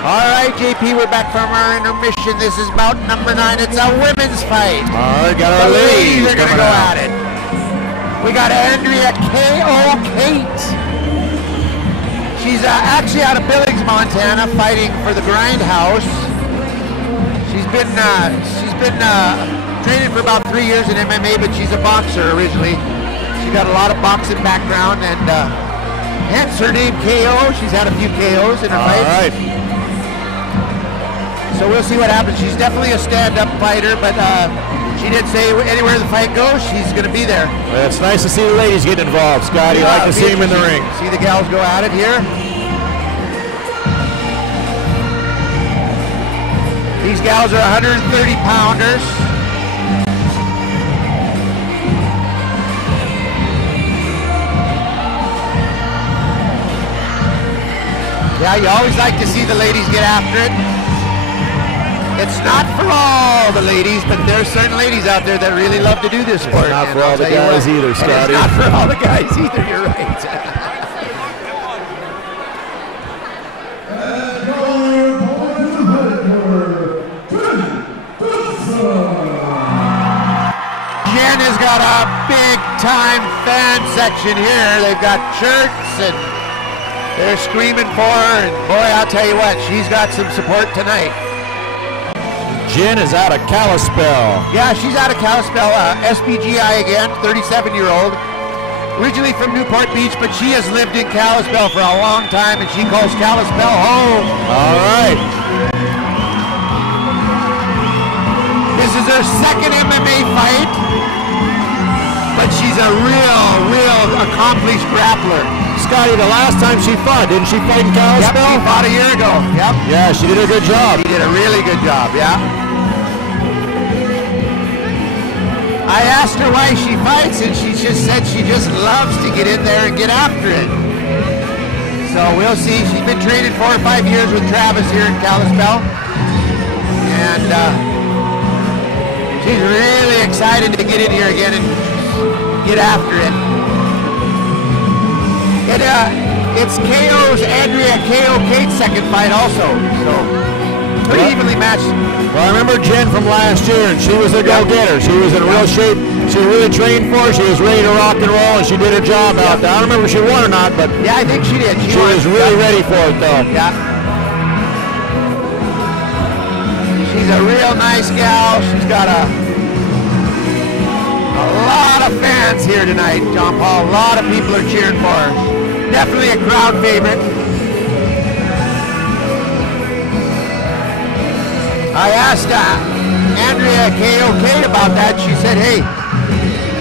All right, JP, we're back from our intermission. This is bout number 9. It's a women's fight. All right, got our ladies are going to go at it. We got Andrea K.O. Kate. She's actually out of Billings, Montana, fighting for the Grindhouse. She's been training for about 3 years in MMA, but she's a boxer originally. She got a lot of boxing background, and hence her name KO. She's had a few KOs in her fights. All right. So we'll see what happens. She's definitely a stand-up fighter, but she did say anywhere the fight goes, she's going to be there. Well, it's nice to see the ladies get involved, Scotty. I like to see them in the ring. See the gals go at it here. These gals are 130-pounders. Yeah, you always like to see the ladies get after it. It's not for all the ladies, but there's certain ladies out there that really love to do this sport. It's not for all the guys either, Scotty. It's not for all the guys either, you're right. Jen has got a big-time fan section here. They've got shirts and they're screaming for her, and boy, I'll tell you what, she's got some support tonight. Jen is out of Kalispell. Yeah, she's out of Kalispell, SPGI again, 37-year-old. Originally from Newport Beach, but she has lived in Kalispell for a long time, and she calls Kalispell home. All right. This is her second MMA fight, but she's a real accomplished grappler. Scotty, the last time she fought, didn't she fight in Kalispell? Yep, she fought a year ago. Yep. Yeah, she did a good job. She did a really good job, yeah. I asked her why she fights, and she just said she just loves to get in there and get after it. So we'll see. She's been training 4 or 5 years with Travis here in Kalispell. And she's really excited to get in here again and get after it. It's KO's Andrea K.O. Kate's second fight also, so pretty evenly matched. Well, I remember Jen from last year, and she was a go-getter. She was in real shape. She really trained for it. She was ready to rock and roll, and she did her job out there. I don't remember if she won or not, but yeah, I think she did. She was really ready for it, though. Yeah. She's a real nice gal. She's got a lot of fans here tonight, John Paul. A lot of people are cheering for her. Definitely a crowd favorite. I asked Andrea K.O. Kate about that. She said, hey,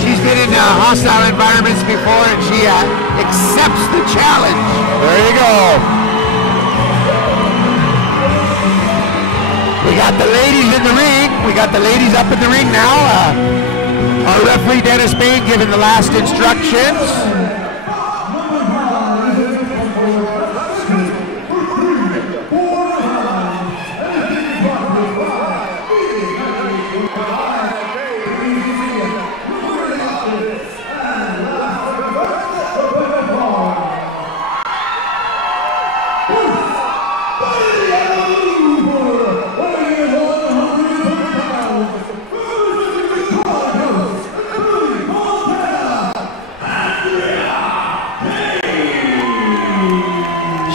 she's been in hostile environments before, and she accepts the challenge. There you go. We got the ladies in the ring. We got the ladies up in the ring now. Our referee, Dennis Bain, giving the last instructions.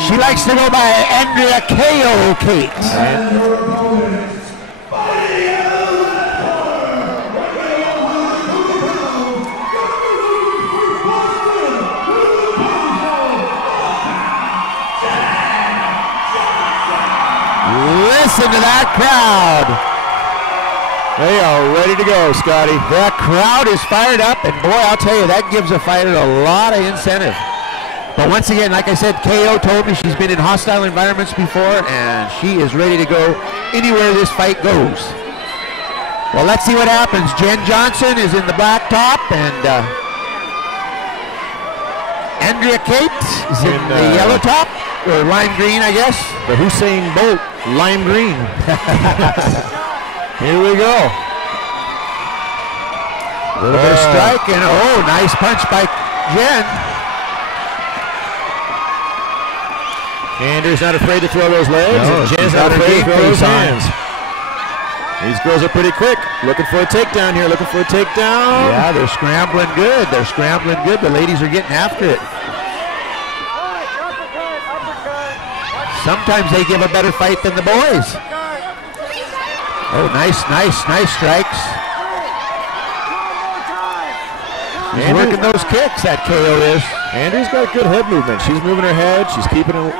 She likes to go by Andrea K.O. Kate. Listen to that crowd. They are ready to go, Scotty. That crowd is fired up, and boy, I'll tell you, that gives a fighter a lot of incentive. But once again, like I said, KO told me she's been in hostile environments before, and she is ready to go anywhere this fight goes. Well, let's see what happens. Jen Johnson is in the black top, and Andrea Kate is in the yellow top, or lime green, I guess. The Hussein Bolt, lime green. Here we go. A little bit of strike, and oh, nice punch by Jen. Andrea's not afraid to throw those legs. No, and Jen's not afraid to throw those hands. on. These girls are pretty quick. Looking for a takedown here. Looking for a takedown. Yeah, they're scrambling good. They're scrambling good. The ladies are getting after it. Sometimes they give a better fight than the boys. Oh, nice strikes. She's working those kicks, that KO is. Andrea's got good head movement. She's moving her head. She's keeping it.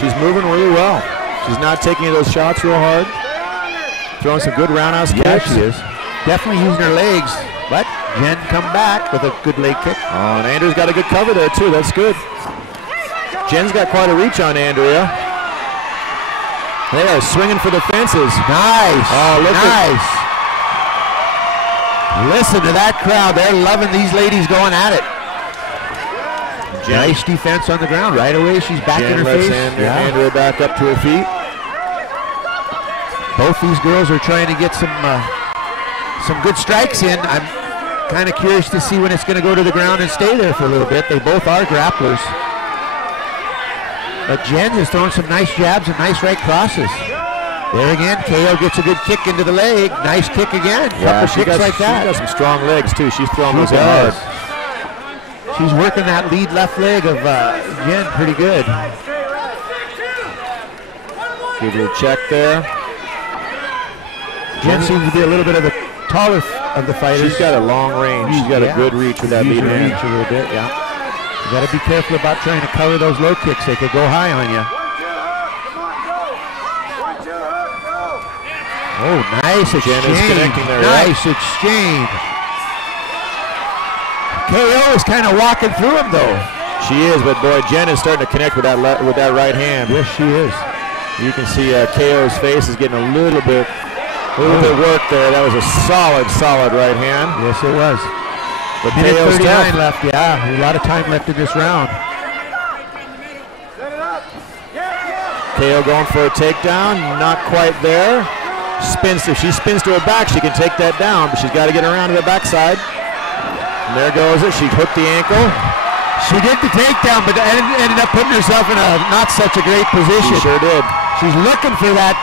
She's moving really well. She's not taking those shots real hard. Throwing some good roundhouse kicks. Yeah, she is. Definitely using her legs. But Jen come back with a good leg kick. Oh, and Andrea's got a good cover there too. That's good. Jen's got quite a reach on Andrea. They are swinging for the fences. Nice. Oh, look nice. Listen to that crowd. They're loving these ladies going at it. Nice defense on the ground. Right away, she's back in her face. Andrea back up to her feet. Both these girls are trying to get some good strikes in. I'm kind of curious to see when it's going to go to the ground and stay there for a little bit. They both are grapplers. But Jen is throwing some nice jabs and nice right crosses. There again, KO gets a good kick into the leg. Nice kick again. Yeah, Couple kicks like that. She's got some strong legs too. She's throwing those hard. She's working that lead left leg of Jen pretty good. Give her a check there. Jen seems to be a little bit of the taller of the fighters. She's got a long range. She's got a good reach with that lead hand. Reach a little bit, yeah. You got to be careful about trying to cover those low kicks. They could go high on you. Oh, nice exchange. Jen is connecting there. Nice exchange. KO is kind of walking through him though. She is, but boy, Jen is starting to connect with that right hand. Yes, she is. You can see KO's face is getting a little bit work there. That was a solid right hand. Yes, it was. But Minute KO's 39 left. Yeah, a lot of time left in this round. KO going for a takedown. Not quite there. Spins. If she spins to her back, she can take that down, but she's got to get around to the backside. And there goes it. She hooked the ankle. She did the takedown, but ended up putting herself in a not such a great position. She sure did. She's looking for that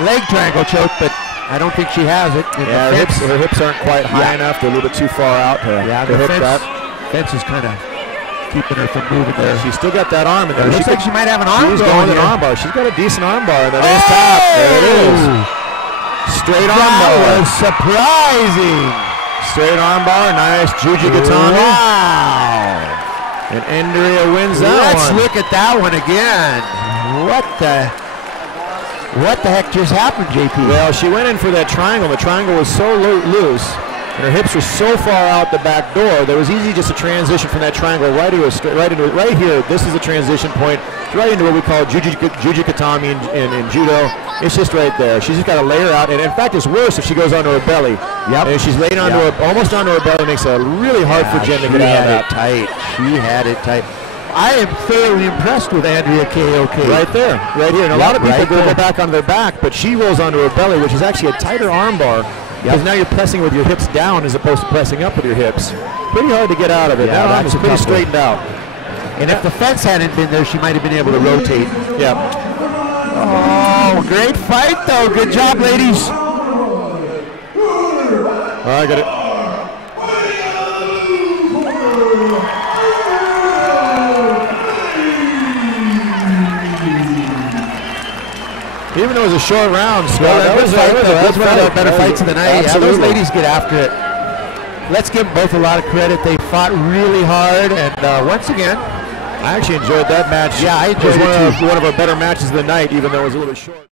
leg triangle choke, but I don't think she has it. Yeah, her hips aren't quite high enough. They're a little bit too far out to hook that. Fence is kind of keeping her from moving there. She's still got that arm in there. Looks like she might have an arm going with an arm bar. She's got a decent arm bar. There it is. Top. There it is. Straight arm bar. That was surprising. Straight arm bar. Nice Juji Gatami. Wow. And Andrea wins that one. Let's look at that one again. What the heck just happened, JP? Well, she went in for that triangle. The triangle was so loose, and her hips were so far out the back door that it was easy just to transition from that triangle right here. This is a transition point, right into what we call Juji Gatami in judo. It's just right there. She's just got to lay her out, and in fact, it's worse if she goes onto her belly. Yep. And if she's laying onto almost onto her belly, it makes it really hard for Jen to get out of that. She had it tight. I am thoroughly impressed with Andrea KOK. Right there, right here. And a lot of people go back on their back, but she rolls onto her belly, which is actually a tighter arm bar. Because now you're pressing with your hips down as opposed to pressing up with your hips. Pretty hard to get out of it. Yeah, that arm is pretty straightened out. And if the fence hadn't been there, she might have been able to rotate. Yeah. Oh, great fight though. Good job, ladies. I got it. Even though it was a short round, that was one of the better fights of the night. Yeah, those Absolutely. ladies get after it. Let's give them both a lot of credit. They fought really hard, and once again, I actually enjoyed that match. Yeah, I enjoyed it. it Was one of our better matches of the night, even though it was a little bit short.